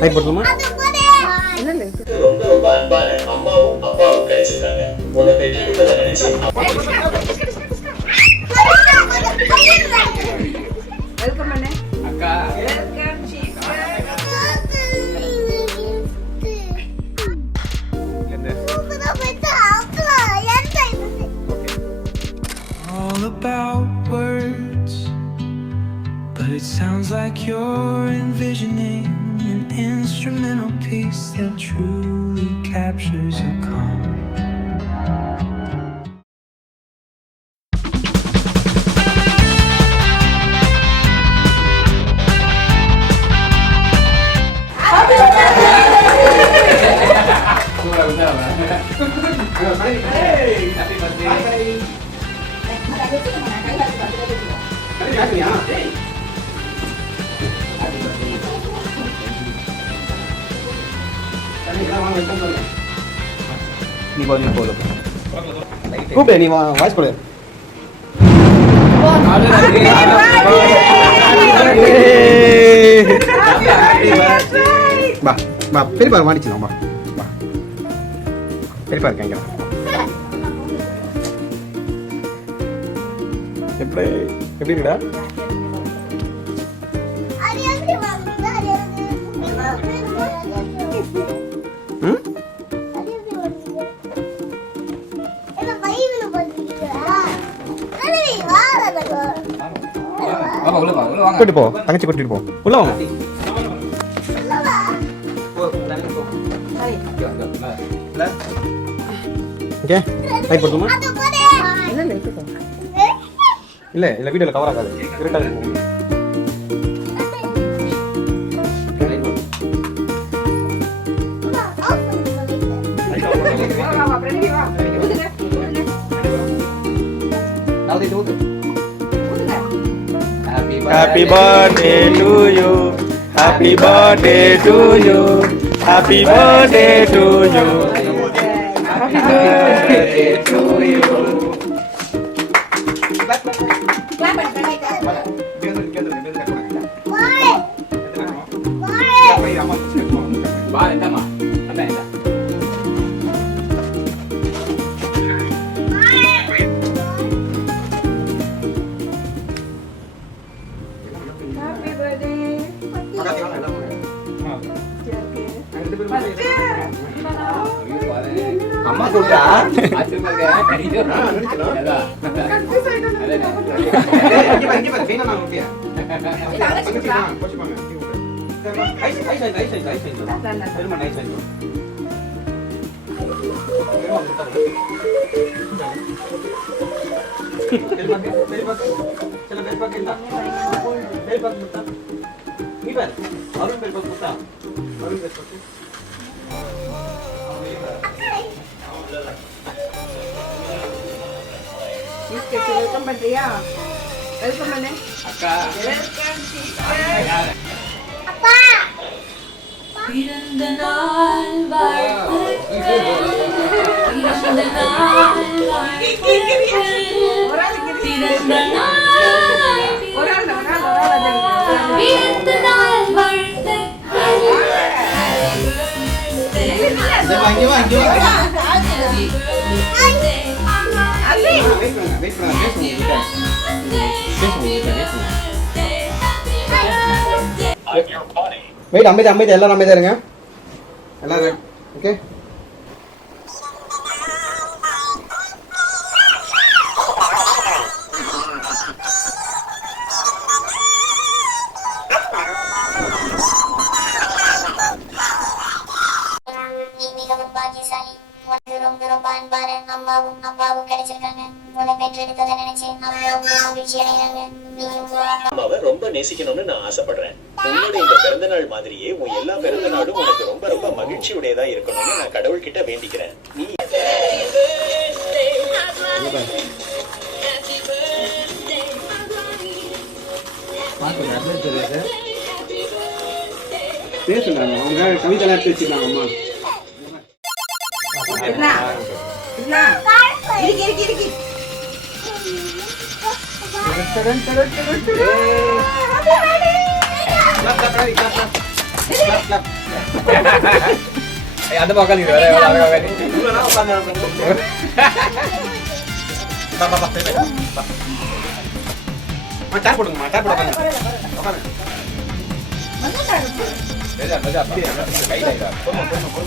Light போட்டுமா? ரொம்ப ரொம்ப அன்பான அம்மாவும் அப்பாவும் கிடைச்சிருக்காங்க. உன்னை பெற்றெடுத்ததை நினைச்சு வெல்கம் பண்ணு அக்கா. All about words, but it sounds like you're envisioning an instrumental piece that truly captures your calm. நீ கொஞ்சம் போதும் கூப்பிடு, நீ வாய்ஸ் கொடு. வா வா பெரியப்பா மாடிச்சு வா வா பெரியப்பா இருக்கேன் இங்கே. எப்படி எப்படி இருக்கடா? கூட்டிட்டு போ, தங்கச்சி கூட்டிட்டு போ, உள்ள வாங்க. ஓகே லைட் போட்டுமா? இல்ல இல்ல வீடியோல கவர் ஆகாது, இருட்டா இருக்கும். Happy birthday to you, happy birthday to you, happy birthday to you, happy birthday to you. அம்மா கூட்டா வெல்கம் பண்றியா? வெல்கம் பண்ணு அக்கா. அப்பா. பிறந்த நாள் வாழ்த்துக்கள், பிறந்த நாள் வாழ்த்துக்கள், பிறந்த நாள், பிறந்த நாள் வாழ்த்துக்கள். வெயிட், அமைதி அமைதி, எல்லாரும் அமைதியா இருங்க எல்லாரும். ஓகே அம்மாவும் அப்பாவும் கிடைச்சிருக்காங்க. உன்னை பெற்றெடுத்ததை நினைச்சு அம்மாவும் மகிழ்ச்சி அடைகிறாங்க. அம்மாவை ரொம்ப நேசிக்கணும்னு நான் ஆசைப்படுறேன். உன்னோட இந்த பிறந்த நாள் மாதிரியே உன் எல்லா பிறந்த நாளும் உனக்கு ரொம்ப ரொம்ப மகிழ்ச்சியுடையதா இருக்கணும்னு நான் கடவுள்கிட்ட வேண்டிக்கிறேன். நீ பேசுங்க, அவங்க கவிதை எடுத்து வச்சிருக்காங்க. அம்மா அந்த பக்கம் உட்காந்து வேற டேப் போடுங்கம்மா, டேப் போட உட்காந்து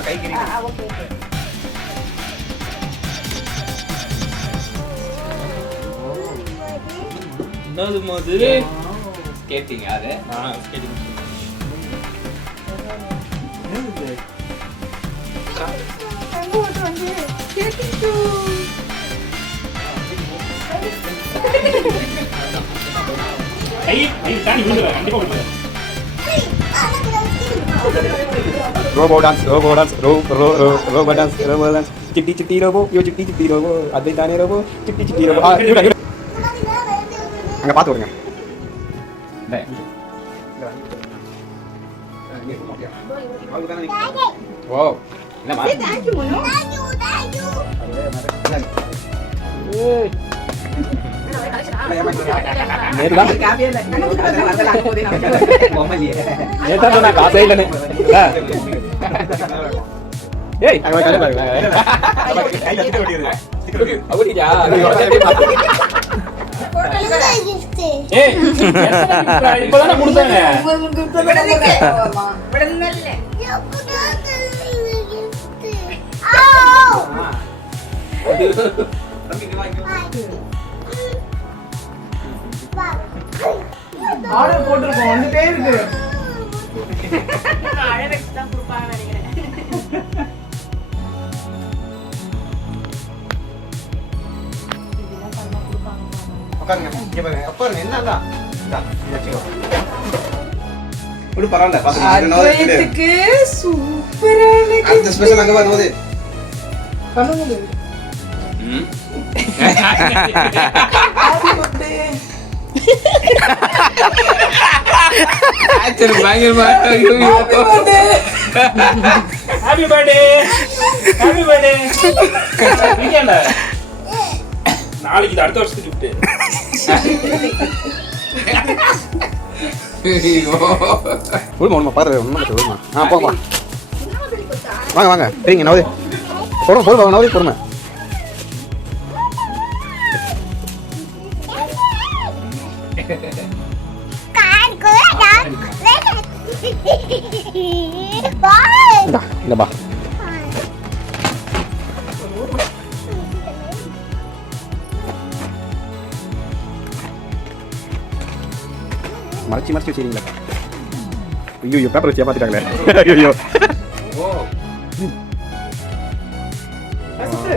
கை கிரி என்னது மோது கேட்டீங்க அது ஸ்கேட்டிங் தாண்டி விழுந்துடும் கண்டிப்பா விழுந்துடும் robo dance Chitti Chitti robo yo Chitti Chitti robo அதை தானே ரோபோ சிட்டி சிட்டி ரோபோ அங்க பார்த்து விடுங்க ஓ என்னம்மா தேங்க்யூ முனு காசே இல்லைன்னு ஏய் இப்பதானே கொடுத்தாங்க ஆர்டர் போட்டுருக்கோம் வந்துட்டே இருக்கு உட்காருங்க இங்க பாருங்க உட்காருங்க என்னடா ஒரு பரவாயில்ல அத்வைத்துக்கு சூப்பரான அடுத்த ஸ்பெஷல் அங்க வரும்போது பண்ணுங்க ஹாப்பி பர்த்டே ஹாப்பி பர்த்டே வீக்கெண்டா நாளைக்கு இது அடுத்த வருஷத்துக்கு கிஃப்ட் உள்மா பாரு உள்மா போமா வாங்க வாங்க சரிங்க நவதி பொறுமை நவதி பொறுமை இல்லப்பா மறைச்சி வச்சுருங்களா ஐயோ பேப்பர் வச்சு ஏமாத்திட்டாங்களே ஐயோ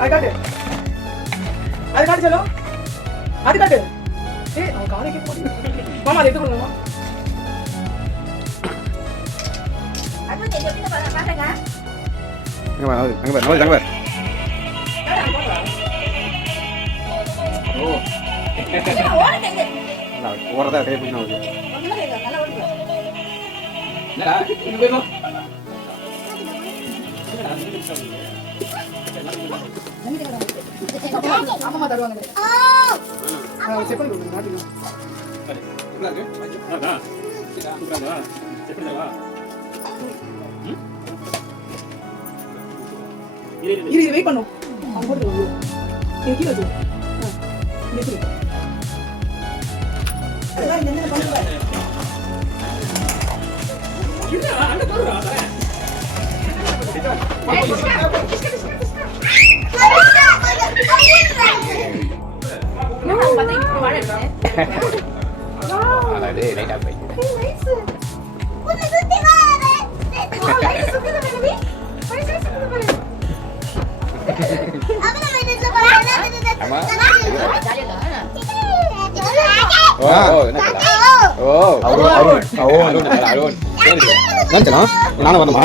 அது காட்டு चलो அது காட்டு ஏய் அவன் காரை கேட்க மாட்டேங்குது மாமா எடுத்து கொடுங்க அங்க பாரு ஓரதா கை பிடிக்கணும் ஆமாமா தருவாங்க செக் பண்ணி கொடுங்க மாட்டிங்க இது வெயிட் பண்ணும் அவங்க போட்டு நீ கீழ வச்சு நீ கீழ அதெல்லாம் என்ன பண்ணுவ இல்ல அங்க போறா நானும் வரணுமா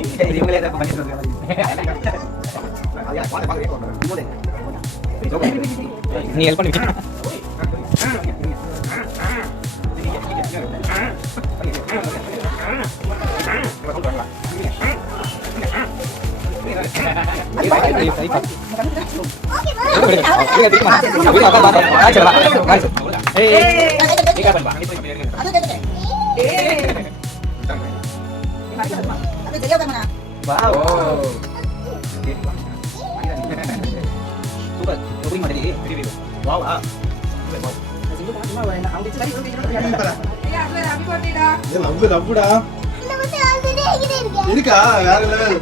இவங்களே ஏதாவது பண்ணிட்டு இருக்காங்க. அது வாங்க வாங்க போறேன். நீ ஹெல்ப் பண்ணி இருக்கா வேற லெவல்.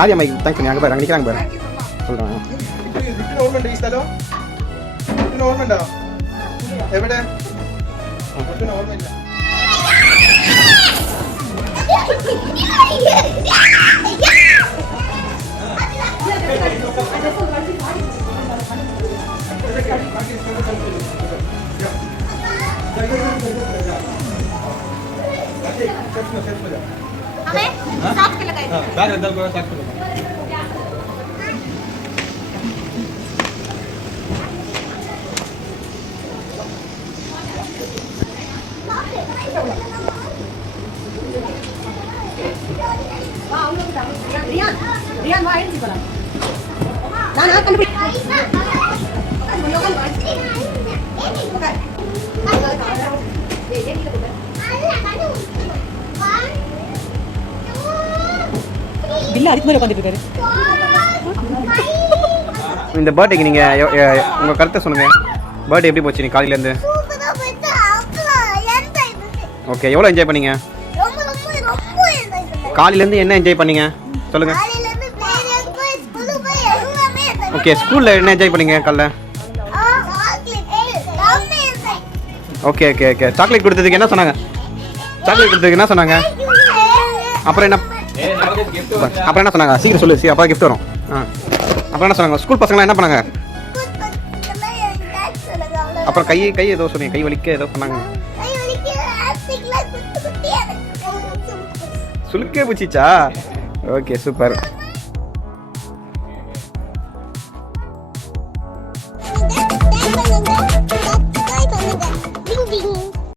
ஆதி அம்மாக்கு தேங்க்ஸ் பண்ணி அங்கே பாரு அங்கே நிற்கிறாங்க பாரு சொல்கிறேன். ரிட்டன் ஓர்மெண்ட் இஸ்தாலோ ரிட்டன் ஓர்மெண்டா எവിടെ ரிட்டன் ஓர்மெண்ட் வேற எந்த கூட ஸ்டார்ட் பண்ணுங்க. பில்லு அதுக்கு மேலே உட்காந்துட்டு இருக்காரு. இந்த பர்த்டேக்கு நீங்கள் உங்கள் கருத்தை சொல்லுங்கள். பர்த்டே எப்படி போச்சு நீ காலையிலேருந்து? ஓகே, எவ்வளோ என்ஜாய் பண்ணீங்க? காலையிலேருந்து என்ன என்ஜாய் பண்ணீங்க சொல்லுங்கள். ஓகே, ஸ்கூலில் என்ன என்ஜாய் பண்ணீங்க காலைல? Okay okay okay. சாக்லேட் கொடுத்ததுக்கு என்ன சொன்னாங்க? சாக்லேட் கொடுத்ததுக்கு என்ன சொன்னாங்க? அப்புறம் என்ன சொன்னாங்க? சீக்கிரம் சொல்லு. அப்பா கிஃப்ட் வரும். அப்புறம் என்ன சொன்னாங்க? ஸ்கூல் பசங்களாம் என்ன பண்ணாங்க? அப்புறம் கை ஏதோ சொன்னீங்க, கை வலிக்க ஏதோ சொன்னாங்க. சுளுக்கே பூச்சிச்சா? Okay super.